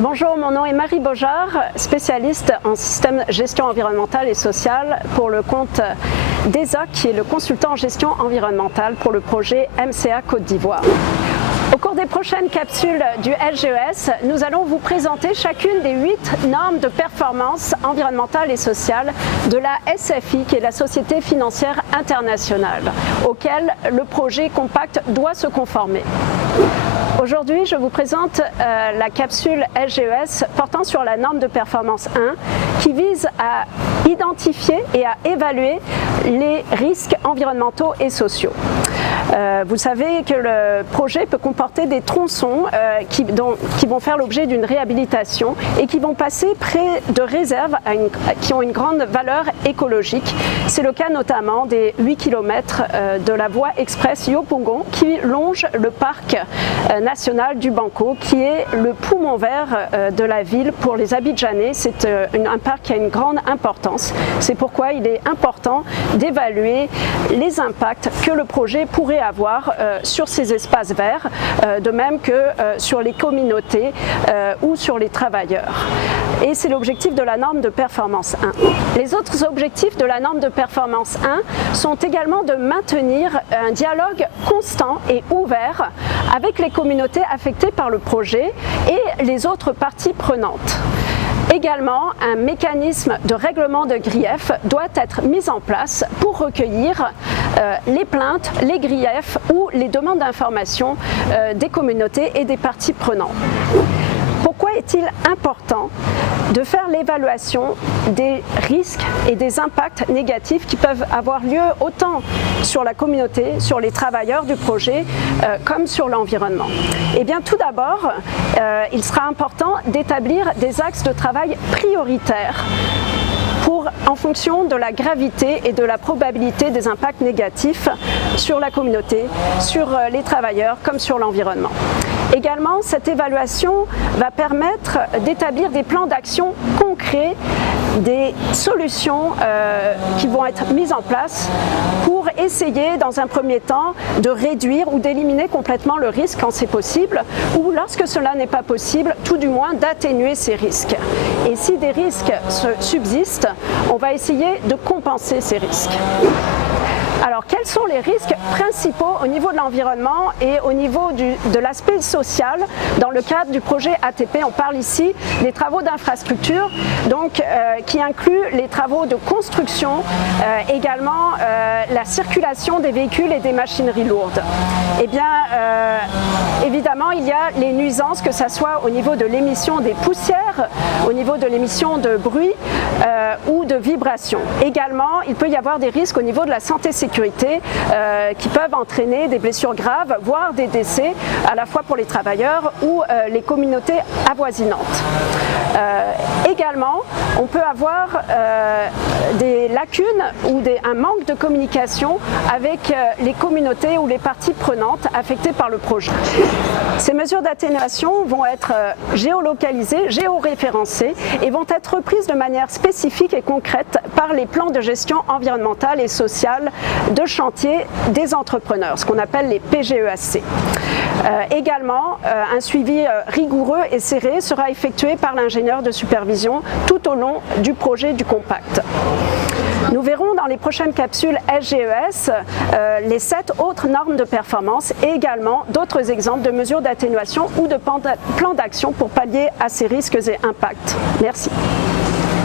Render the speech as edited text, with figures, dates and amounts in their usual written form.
Bonjour, mon nom est Marie Beaujard, spécialiste en système gestion environnementale et sociale pour le compte d'ESOC, qui est le consultant en gestion environnementale pour le projet MCA Côte d'Ivoire. Au cours des prochaines capsules du SGES, nous allons vous présenter chacune des 8 normes de performance environnementale et sociale de la SFI, qui est la Société financière internationale, auxquelles le projet Compact doit se conformer. Aujourd'hui, je vous présente la capsule SGES portant sur la norme de performance 1 qui vise à identifier et à évaluer les risques environnementaux et sociaux. Vous savez que le projet peut comporter des tronçons qui vont faire l'objet d'une réhabilitation et qui vont passer près de réserves qui ont une grande valeur écologique. C'est le cas notamment des 8 km de la voie express Yopougon qui longe le parc national du Banco, qui est le poumon vert de la ville pour les Abidjanais. C'est un parc qui a une grande importance. C'est pourquoi il est important d'évaluer les impacts que le projet pourrait avoir sur ces espaces verts, de même que sur les communautés ou sur les travailleurs. Et c'est l'objectif de la norme de performance 1. Les autres objectifs de la norme de performance 1 sont également de maintenir un dialogue constant et ouvert avec les communautés affectées par le projet et les autres parties prenantes. Également, un mécanisme de règlement de griefs doit être mis en place pour recueillir les plaintes, les griefs ou les demandes d'information des communautés et des parties prenantes. Pourquoi est-il important de faire l'évaluation des risques et des impacts négatifs qui peuvent avoir lieu autant sur la communauté, sur les travailleurs du projet, comme sur l'environnement? Eh bien, tout d'abord, il sera important d'établir des axes de travail prioritaires en fonction de la gravité et de la probabilité des impacts négatifs sur la communauté, sur les travailleurs comme sur l'environnement. Également, cette évaluation va permettre d'établir des plans d'action concrets, des solutions qui vont être mises en place pour essayer dans un premier temps de réduire ou d'éliminer complètement le risque quand c'est possible, ou lorsque cela n'est pas possible, tout du moins d'atténuer ces risques. Et si des risques subsistent, on va essayer de compenser ces risques. Alors, quels sont les risques principaux au niveau de l'environnement et au niveau de l'aspect social dans le cadre du projet ATP? On parle ici des travaux d'infrastructure, donc qui incluent les travaux de construction, également la circulation des véhicules et des machineries lourdes. Eh bien, évidemment, il y a les nuisances, que ce soit au niveau de l'émission des poussières, au niveau de l'émission de bruit ou de vibrations. Également, il peut y avoir des risques au niveau de la santé-sécurité qui peuvent entraîner des blessures graves, voire des décès, à la fois pour les travailleurs ou les communautés avoisinantes. Également, on peut avoir des lacunes ou un manque de communication avec les communautés ou les parties prenantes affectées par le projet. Ces mesures d'atténuation vont être géolocalisées, géoréférencées et vont être reprises de manière spécifique et concrète par les plans de gestion environnementale et sociale de chantier des entrepreneurs, ce qu'on appelle les PGEAC. Également, un suivi rigoureux et serré sera effectué par l'ingénieur de supervision tout au long du projet du Compact. Nous verrons dans les prochaines capsules SGES les 7 autres normes de performance et également d'autres exemples de mesures d'atténuation ou de plans d'action pour pallier à ces risques et impacts. Merci.